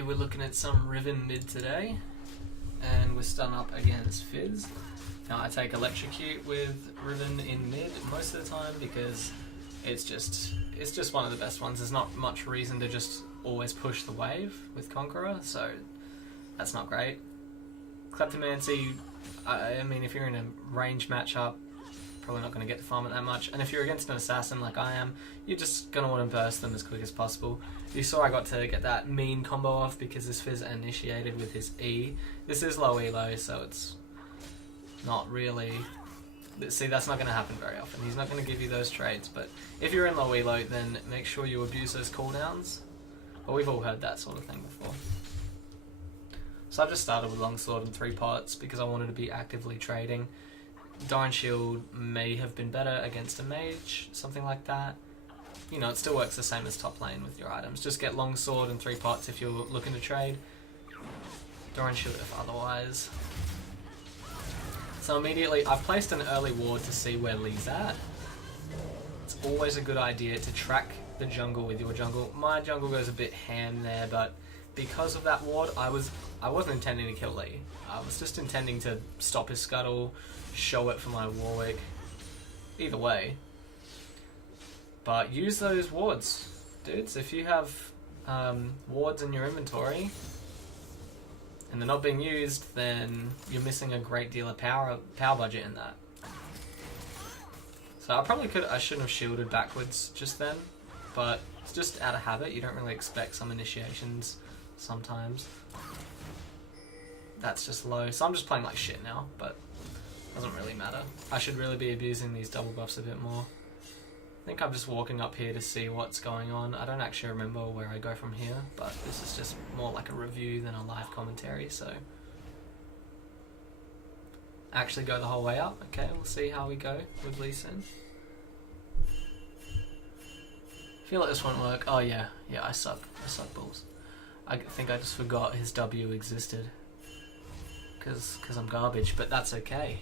Okay, we're looking at some Riven mid today, and we're starting up against Fizz. Now I take Electrocute with Riven in mid most of the time because it's just one of the best ones. There's not much reason to just always push the wave with Conqueror, so that's not great. Kleptomancy, I mean, if you're in a range matchup, probably not going to get to farm it that much. And if you're against an assassin like I am, you're just going to want to burst them as quick as possible. You saw I got to get that mean combo off because this Fizz initiated with his E. This is low elo, so it's not really... See, that's not going to happen very often. He's not going to give you those trades, but if you're in low elo, then make sure you abuse those cooldowns. But we've all heard that sort of thing before. So I just started with Longsword and 3 pots because I wanted to be actively trading. Doran Shield may have been better against a mage, something like that. You know, it still works the same as top lane with your items. Just get Longsword and 3 pots if you're looking to trade. Doran Shield if otherwise. So immediately, I've placed an early ward to see where Lee's at. It's always a good idea to track the jungle with your jungle. My jungle goes a bit ham there, but because of that ward, I wasn't intending to kill Lee. I was just intending to stop his scuttle, show it for my Warwick. Either way. But use those wards, dudes. If you have wards in your inventory and they're not being used, then you're missing a great deal of power budget in that. So I shouldn't have shielded backwards just then, but it's just out of habit. You don't really expect some initiations sometimes. That's just low. So I'm just playing like shit now, but it doesn't really matter. I should really be abusing these double buffs a bit more. I think I'm just walking up here to see what's going on. I don't actually remember where I go from here, but this is just more like a review than a live commentary, so... Actually go the whole way up. Okay, we'll see how we go with Lee Sin. Feel like this won't work. Oh yeah, I suck balls. I think I just forgot his W existed. Cause I'm garbage, but that's okay.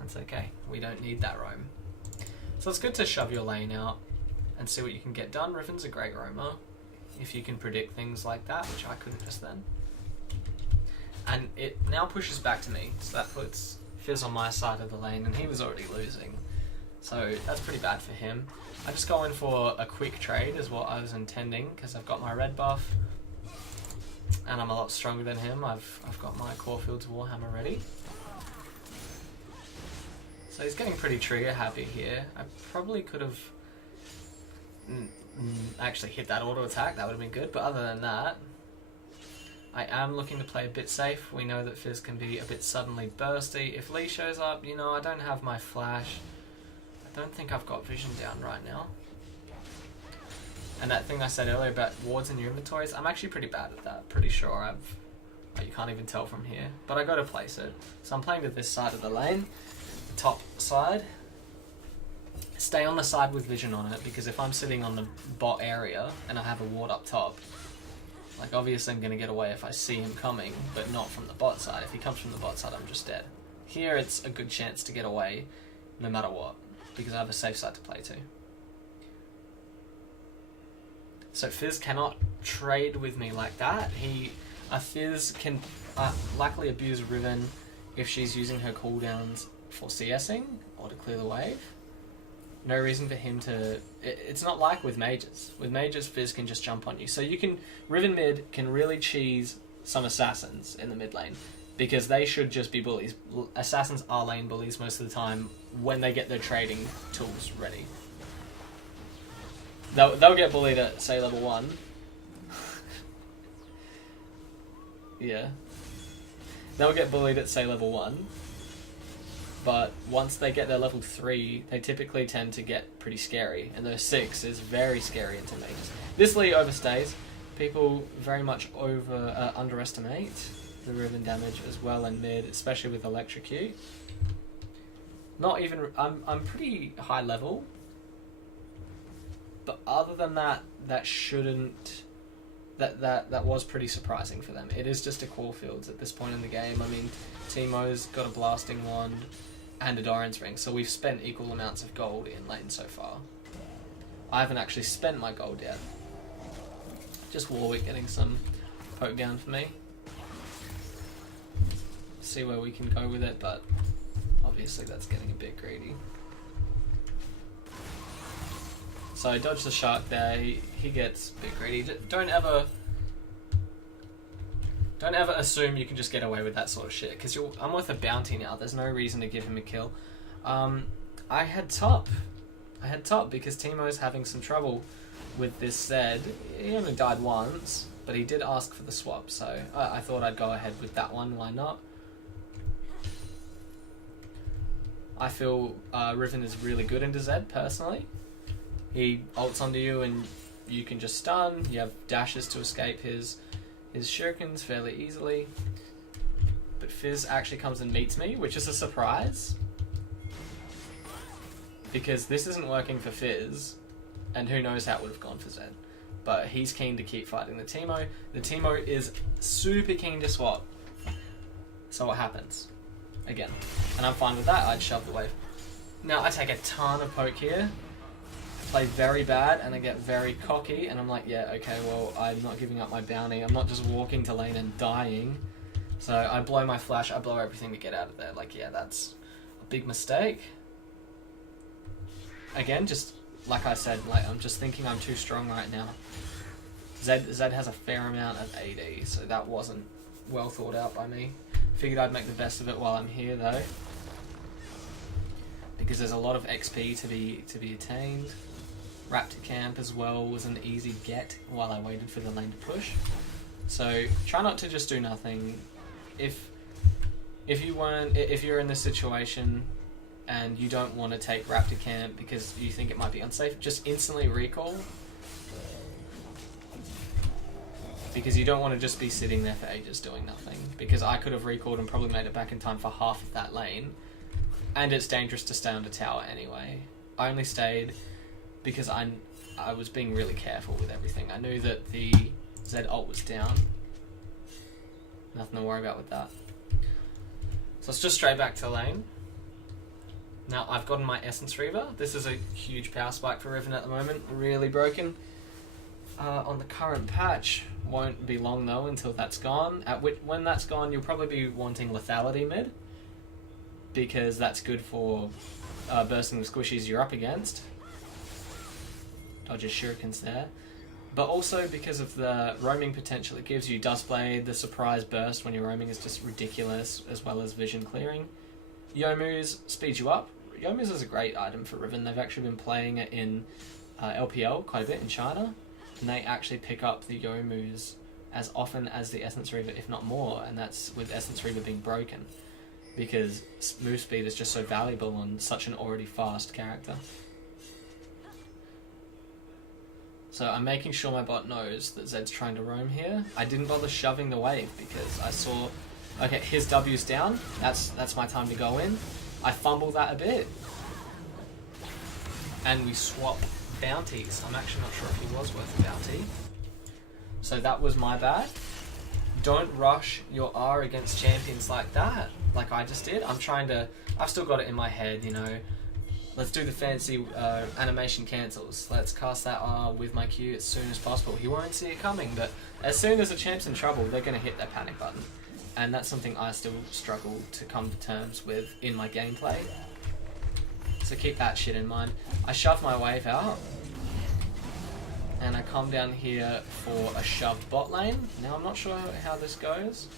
That's okay. We don't need that roam. So it's good to shove your lane out and see what you can get done. Riven's a great roamer if you can predict things like that, which I couldn't just then. And it now pushes back to me, so that puts Fizz on my side of the lane, and he was already losing. So that's pretty bad for him. I just go in for a quick trade is what I was intending, because I've got my red buff, and I'm a lot stronger than him. I've got my Caulfield's Warhammer ready. So he's getting pretty trigger happy here. I probably could have actually hit that auto attack, that would have been good, but other than that, I am looking to play a bit safe. We know that Fizz can be a bit suddenly bursty. If Lee shows up, you know, I don't have my flash. I don't think I've got vision down right now. And that thing I said earlier about wards in your inventories, I'm actually pretty bad at that. Pretty sure you can't even tell from here, but I got to place it. So I'm playing to this side of the lane. Top side. Stay on the side with vision on it, because if I'm sitting on the bot area and I have a ward up top, like obviously I'm going to get away if I see him coming, but not from the bot side. If he comes from the bot side, I'm just dead. Here it's a good chance to get away no matter what, because I have a safe side to play to. So Fizz cannot trade with me like that. Fizz can likely abuse Riven if she's using her cooldowns for CSing or to clear the wave. No reason for him to... It's not like with mages. With mages, Fizz can just jump on you. So you can... Riven mid can really cheese some assassins in the mid lane, because they should just be bullies. Assassins are lane bullies most of the time when they get their trading tools ready. They'll get bullied at, say, level 1. Yeah. They'll get bullied at, say, level 1. But once they get their level 3, they typically tend to get pretty scary. And their 6 is very scary into mages. This Lee overstays. People very much underestimate the Riven damage as well in mid, especially with Electrocute. Not even... I'm pretty high level. But other than that, that shouldn't... That was pretty surprising for them. It is just a Caulfield's at this point in the game. I mean, Teemo's got a Blasting Wand and a Doran's Ring, so we've spent equal amounts of gold in lane so far. I haven't actually spent my gold yet. Just Warwick getting some poke down for me. See where we can go with it, but obviously that's getting a bit greedy. So dodge the shark there, he gets a bit greedy. Don't ever assume you can just get away with that sort of shit, because I'm with a bounty now, there's no reason to give him a kill. I had top because Teemo's having some trouble with this Zed. He only died once, but he did ask for the swap, so I thought I'd go ahead with that one, why not? I feel Riven is really good into Zed, personally. He ults onto you and you can just stun, you have dashes to escape his shurikens fairly easily. But Fizz actually comes and meets me, which is a surprise. Because this isn't working for Fizz, and who knows how it would have gone for Zed. But he's keen to keep fighting the Teemo. The Teemo is super keen to swap. So what happens? Again. And I'm fine with that, I'd shove the wave. Now I take a ton of poke here, play very bad, and I get very cocky, and I'm like, yeah, okay, well, I'm not giving up my bounty, I'm not just walking to lane and dying. So I blow my flash, I blow everything to get out of there. Like, yeah, that's a big mistake. Again, just like I said, like, I'm just thinking I'm too strong right now. Zed has a fair amount of AD, so that wasn't well thought out by me. Figured I'd make the best of it while I'm here, though, because there's a lot of XP to be attained. Raptor camp as well was an easy get while I waited for the lane to push. So try not to just do nothing. If you're in this situation and you don't want to take Raptor camp because you think it might be unsafe, just instantly recall. Because you don't want to just be sitting there for ages doing nothing. Because I could have recalled and probably made it back in time for half of that lane. And it's dangerous to stay on the tower anyway. I only stayed because I was being really careful with everything. I knew that the Zed ult was down. Nothing to worry about with that. So it's just straight back to lane. Now I've gotten my Essence Reaver. This is a huge power spike for Riven at the moment. Really broken. On the current patch, won't be long though until that's gone. When that's gone, you'll probably be wanting lethality mid, because that's good for bursting the squishies you're up against. Dodges shurikens there. But also because of the roaming potential it gives you. Duskblade, the surprise burst when you're roaming is just ridiculous, as well as vision clearing. Youmuu's speeds you up. Youmuu's is a great item for Riven. They've actually been playing it in LPL quite a bit in China, and they actually pick up the Youmuu's as often as the Essence Reaver, if not more, and that's with Essence Reaver being broken, because move speed is just so valuable on such an already fast character. So I'm making sure my bot knows that Zed's trying to roam here. I didn't bother shoving the wave because I saw, okay, his W's down, that's my time to go in. I fumble that a bit. And we swap bounties. I'm actually not sure if he was worth a bounty. So that was my bad. Don't rush your R against champions like that, like I just did. I've still got it in my head, you know, let's do the fancy animation cancels. Let's cast that R with my Q as soon as possible. He won't see it coming, but as soon as a champ's in trouble, they're going to hit that panic button. And that's something I still struggle to come to terms with in my gameplay. So keep that shit in mind. I shove my wave out, and I come down here for a shoved bot lane. Now I'm not sure how this goes.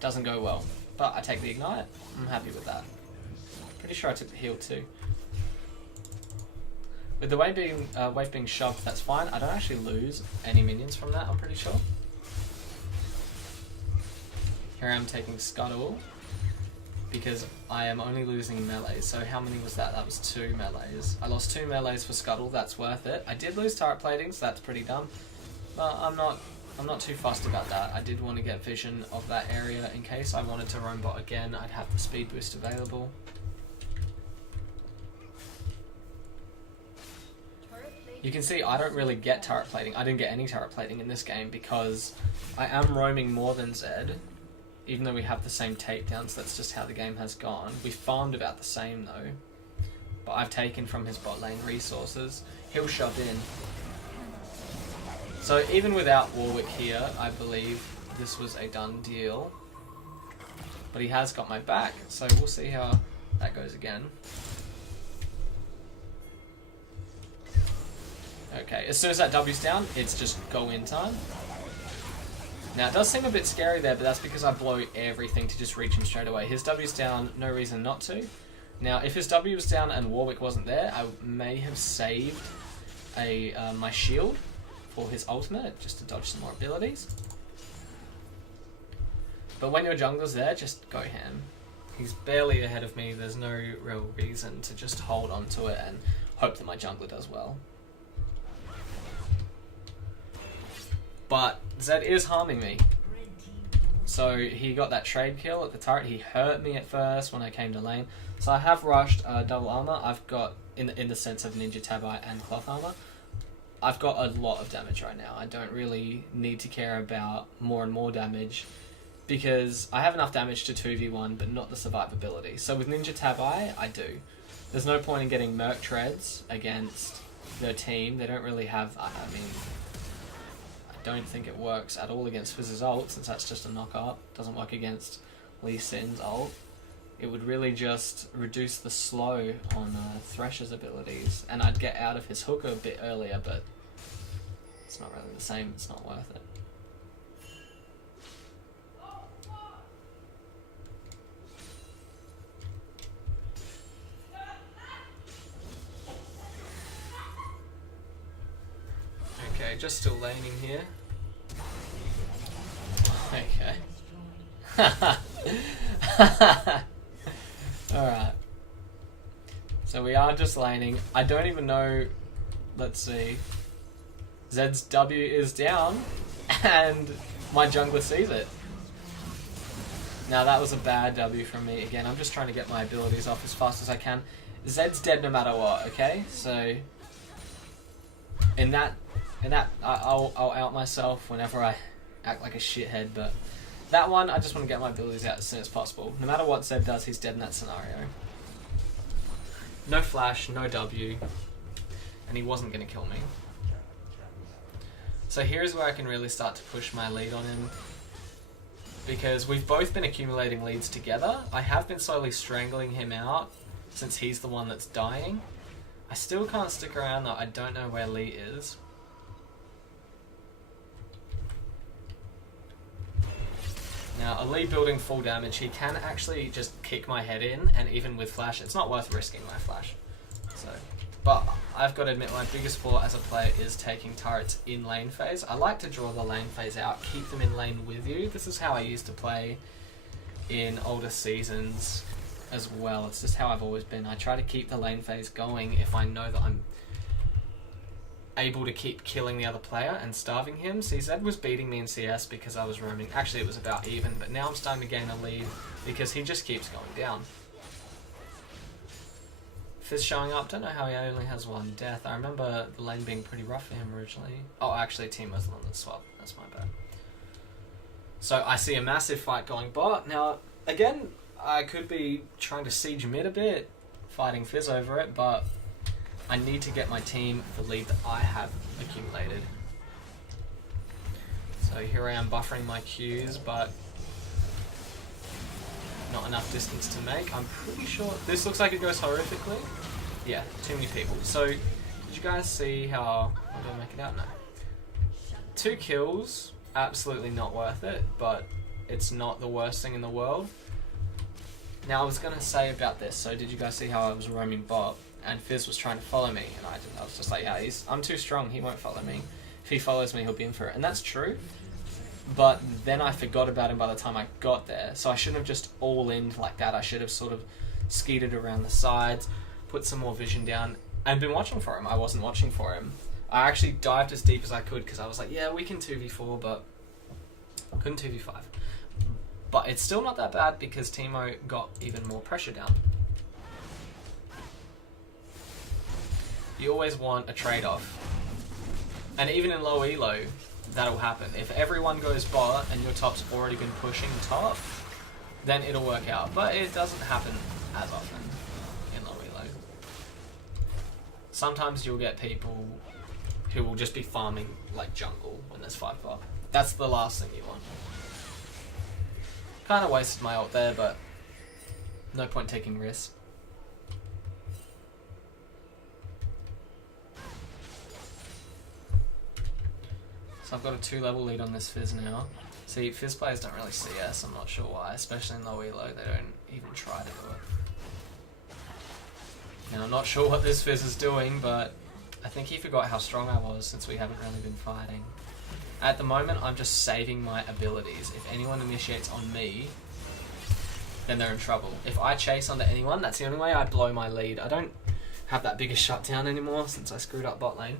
Doesn't go well, but I take the ignite. I'm happy with that. Pretty sure I took the heal too. With the wave being shoved, that's fine. I don't actually lose any minions from that, I'm pretty sure. Here I am taking Scuttle, because I am only losing melee. So how many was that? That was 2 melees. I lost 2 melees for Scuttle, that's worth it. I did lose turret plating, so that's pretty dumb. But I'm not too fussed about that. I did want to get vision of that area in case I wanted to roam bot again. I'd have the speed boost available. You can see I don't really get turret plating. I didn't get any turret plating in this game because I am roaming more than Zed. Even though we have the same takedowns, that's just how the game has gone. We farmed about the same though. But I've taken from his bot lane resources. He'll shove in. So even without Warwick here, I believe this was a done deal. But he has got my back, so we'll see how that goes again. Okay, as soon as that W's down, it's just go in time. Now it does seem a bit scary there, but that's because I blow everything to just reach him straight away. His W's down, no reason not to. Now if his W was down and Warwick wasn't there, I may have saved my shield for his ultimate, just to dodge some more abilities. But when your jungler's there, just go ham. He's barely ahead of me, there's no real reason to just hold on to it and hope that my jungler does well. But Zed is harming me. So he got that trade kill at the turret. He hurt me at first when I came to lane. So I have rushed double armor. I've got, in the sense of ninja tabi and cloth armor, I've got a lot of damage right now. I don't really need to care about more and more damage because I have enough damage to 2v1 but not the survivability. So with ninja tabi, I do. There's no point in getting merc treads against their team. They don't really have, I mean, I don't think it works at all against Fizz's ult since that's just a knock-up. Doesn't work against Lee Sin's ult. It would really just reduce the slow on Thresh's abilities, and I'd get out of his hook a bit earlier, but it's not really the same, it's not worth it. Okay, just still laning here. Okay. Alright. So we are just laning. I don't even know... Let's see. Zed's W is down, and my jungler sees it. Now that was a bad W from me. Again, I'm just trying to get my abilities off as fast as I can. Zed's dead no matter what, okay? So... In that, I'll out myself whenever I act like a shithead, but that one, I just want to get my abilities out as soon as possible. No matter what Zed does, he's dead in that scenario. No flash, no W, and he wasn't going to kill me. So here's where I can really start to push my lead on him, because we've both been accumulating leads together. I have been slowly strangling him out, since he's the one that's dying. I still can't stick around though, I don't know where Lee is. Now, a Lee building full damage, he can actually just kick my head in, and even with flash, it's not worth risking my flash. So, but I've got to admit, my biggest flaw as a player is taking turrets in lane phase. I like to draw the lane phase out, keep them in lane with you. This is how I used to play in older seasons as well. It's just how I've always been. I try to keep the lane phase going if I know that I'm able to keep killing the other player and starving him. See, Zed was beating me in CS because I was roaming. Actually, it was about even, but now I'm starting to gain a lead because he just keeps going down. Fizz showing up. Don't know how he only has one death. I remember the lane being pretty rough for him originally. Oh, actually, Team was the one that swapped. That's my bad. So I see a massive fight going bot. Now, again, I could be trying to siege mid a bit, fighting Fizz over it, but I need to get my team the lead that I have accumulated. So here I am buffering my Qs, but not enough distance to make. I'm pretty sure this looks like it goes horrifically. Yeah, too many people. So did you guys see how... Did I make it out? No. 2 kills, absolutely not worth it, but it's not the worst thing in the world. Now I was going to say about this, so did you guys see how I was roaming bot and Fizz was trying to follow me, and I was just like, yeah, I'm too strong, he won't follow me. If he follows me, he'll be in for it. And that's true, but then I forgot about him by the time I got there, so I shouldn't have just all in like that. I should have sort of skeeted around the sides, put some more vision down, and been watching for him. I wasn't watching for him. I actually dived as deep as I could because I was like, yeah, we can 2v4, but couldn't 2v5. But it's still not that bad because Teemo got even more pressure down. You always want a trade-off. And even in low elo, that'll happen. If everyone goes bot and your top's already been pushing top, then it'll work out. But it doesn't happen as often in low elo. Sometimes you'll get people who will just be farming like jungle when there's 5 bot. That's the last thing you want. Kind of wasted my ult there, but no point taking risks. So I've got a 2-level lead on this Fizz now. See, Fizz players don't really CS, I'm not sure why, especially in low elo, they don't even try to do it. Now I'm not sure what this Fizz is doing, but I think he forgot how strong I was since we haven't really been fighting. At the moment, I'm just saving my abilities. If anyone initiates on me, then they're in trouble. If I chase onto anyone, that's the only way I blow my lead. I don't have that big a shutdown anymore since I screwed up bot lane.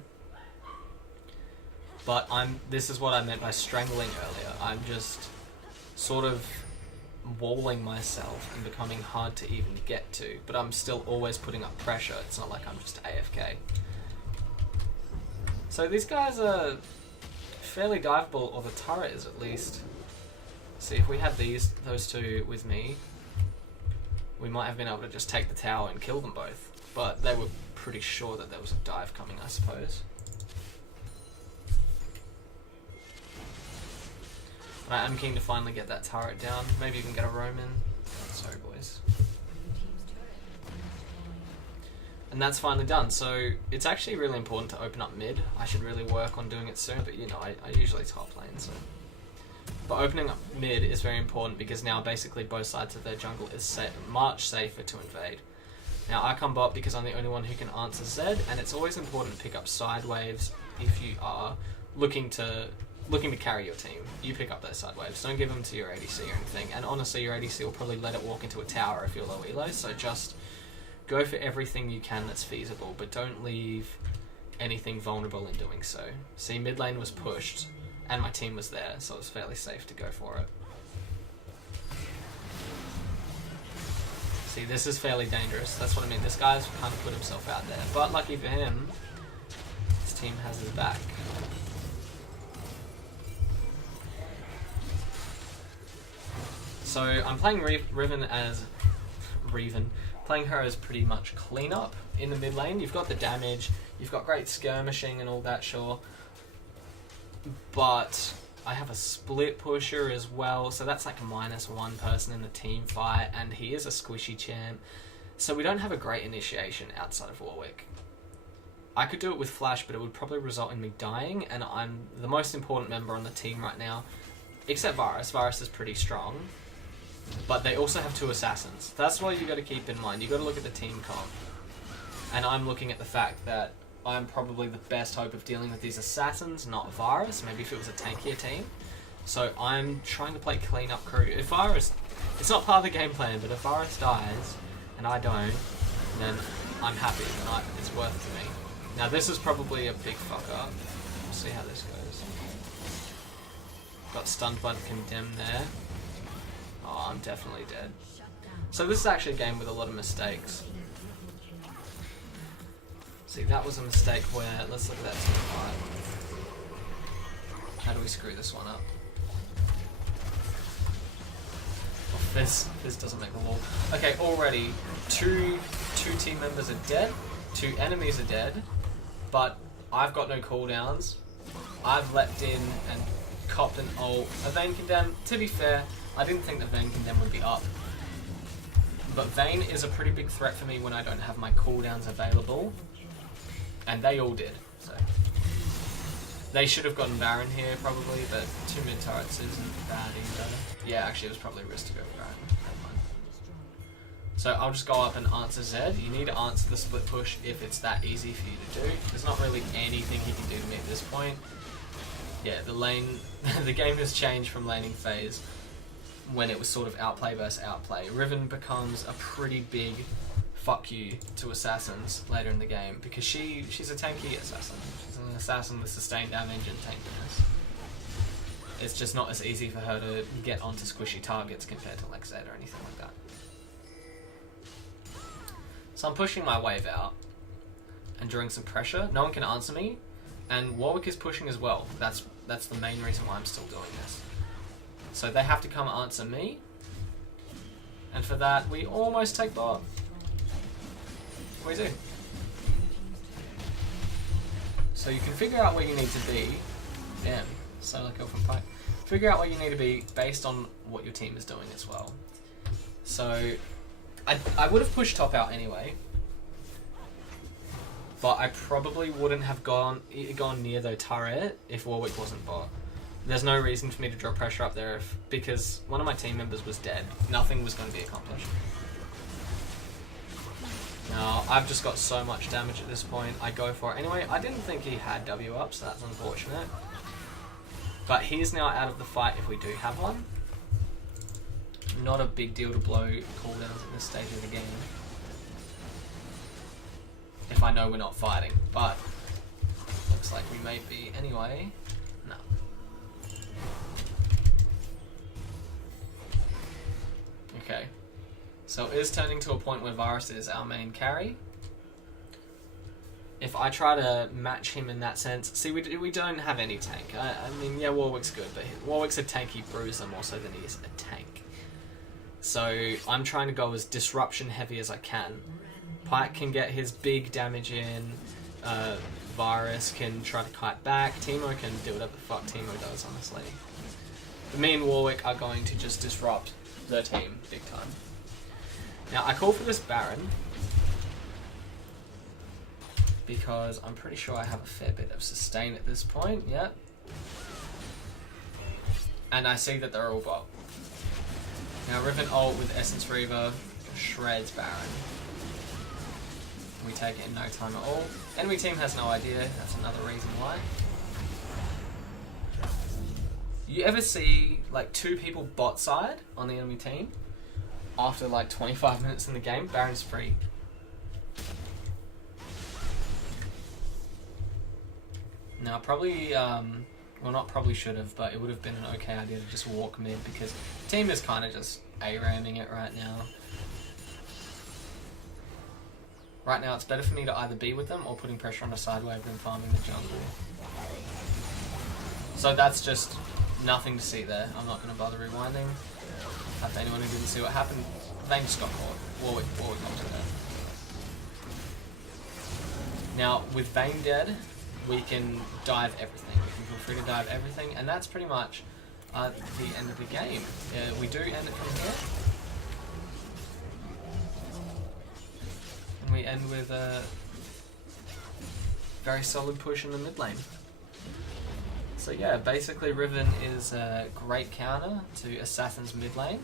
But this is what I meant by strangling earlier. I'm just sort of walling myself and becoming hard to even get to, but I'm still always putting up pressure. It's not like I'm just AFK. So these guys are fairly diveable, or the turret is at least. See, if we had those two with me, we might have been able to just take the tower and kill them both. But they were pretty sure that there was a dive coming, I suppose. But I'm keen to finally get that turret down. Maybe you can get a Roman. Sorry, boys. And that's finally done. So it's actually really important to open up mid. I should really work on doing it soon, but you know, I usually top lane, so. But opening up mid is very important because now basically both sides of their jungle is much safer to invade. Now I come bot because I'm the only one who can answer Zed, and it's always important to pick up side waves if you are looking to carry your team. You pick up those side waves. Don't give them to your ADC or anything. And honestly, your ADC will probably let it walk into a tower if you're low elo, so just go for everything you can that's feasible, but don't leave anything vulnerable in doing so. See, mid lane was pushed, and my team was there, so it was fairly safe to go for it. See, this is fairly dangerous. That's what I mean. This guy's kind of put himself out there, but lucky for him, his team has his back. So I'm playing Riven as playing her as pretty much cleanup in the mid lane. You've got the damage, you've got great skirmishing and all that, sure. But I have a split pusher as well, so that's like a -1 person in the team fight, and he is a squishy champ. So we don't have a great initiation outside of Warwick. I could do it with Flash, but it would probably result in me dying, and I'm the most important member on the team right now, except Varus. Varus is pretty strong. But they also have 2 assassins. That's what you got to keep in mind. You got to look at the team comp. And I'm looking at the fact that I'm probably the best hope of dealing with these assassins, not Varus. Maybe if it was a tankier team. So I'm trying to play clean up crew. If Varus, it's not part of the game plan, but if Varus dies and I don't, then I'm happy. Then it's worth it to me. Now this is probably a big fuck up. We'll see how this goes. Got stunned by the condemn there. Oh, I'm definitely dead. So this is actually a game with a lot of mistakes. See, that was a mistake where, let's look at that team fight. How do we screw this one up? Oh, Fizz doesn't make the wall. Okay, already, two team members are dead, 2 enemies are dead, but I've got no cooldowns. I've leapt in and copped an ult. A Vayne Condemn, to be fair, I didn't think that Vayne Condemn would be up. But Vayne is a pretty big threat for me when I don't have my cooldowns available. And they all did, so. They should have gotten Baron here probably, but 2 mid turrets isn't bad either. Yeah, actually it was probably a risk to go with Baron. Never mind. So I'll just go up and answer Zed. You need to answer the split push if it's that easy for you to do. There's not really anything he can do to me at this point. Yeah, the game has changed from laning phase when it was sort of outplay versus outplay. Riven becomes a pretty big fuck you to assassins later in the game because she's a tanky assassin. She's an assassin with sustained damage and tankiness. It's just not as easy for her to get onto squishy targets compared to like Zed or anything like that. So I'm pushing my wave out and drawing some pressure. No one can answer me, and Warwick is pushing as well. That's the main reason why I'm still doing this. So they have to come answer me, and for that we almost take bot. What do we do? So you can figure out where you need to be. Damn, solo kill from Pike. Figure out where you need to be based on what your team is doing as well. So I would have pushed top out anyway, but I probably wouldn't have gone near the turret if Warwick wasn't bot. There's no reason for me to drop pressure up there because one of my team members was dead. Nothing was going to be accomplished. Now, I've just got so much damage at this point, I go for it. Anyway, I didn't think he had W up, so that's unfortunate. But he's now out of the fight if we do have one. Not a big deal to blow cooldowns at this stage of the game. If I know we're not fighting, but looks like we may be anyway. No. Okay. So it is turning to a point where Varus is our main carry. If I try to match him in that sense... See, we don't have any tank. I mean, yeah, Warwick's good, but Warwick's a tanky bruiser more so than he is a tank. So I'm trying to go as disruption heavy as I can. Pike can get his big damage in. Varus can try to kite back. Teemo can do whatever the fuck Teemo does, honestly. But me and Warwick are going to just disrupt the team big time. Now, I call for this Baron because I'm pretty sure I have a fair bit of sustain at this point, yeah. And I see that they're all bot. Now, Riven ult with Essence Reaver shreds Baron. We take it in no time at all. Enemy team has no idea, that's another reason why. You ever see like 2 people bot side on the enemy team? After like 25 minutes in the game, Baron's free. Now, probably, well, not probably should have, but it would have been an okay idea to just walk mid because the team is kind of just A-ramming it right now. Right now, it's better for me to either be with them or putting pressure on a side wave than farming the jungle. So that's just nothing to see there. I'm not going to bother rewinding. For anyone who didn't see what happened, Vayne just got caught. Warwick got to that. Now, with Vayne dead, we can dive everything. We can feel free to dive everything, and that's pretty much the end of the game. We do end it from here. And we end with a very solid push in the mid lane. So yeah, basically Riven is a great counter to Assassin's mid lane.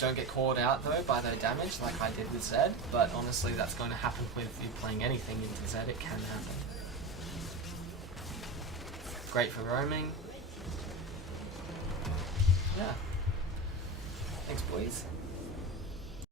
Don't get caught out though by their damage like I did with Zed, but honestly that's going to happen with you playing anything into Zed, it can happen. Great for roaming. Yeah. Thanks boys.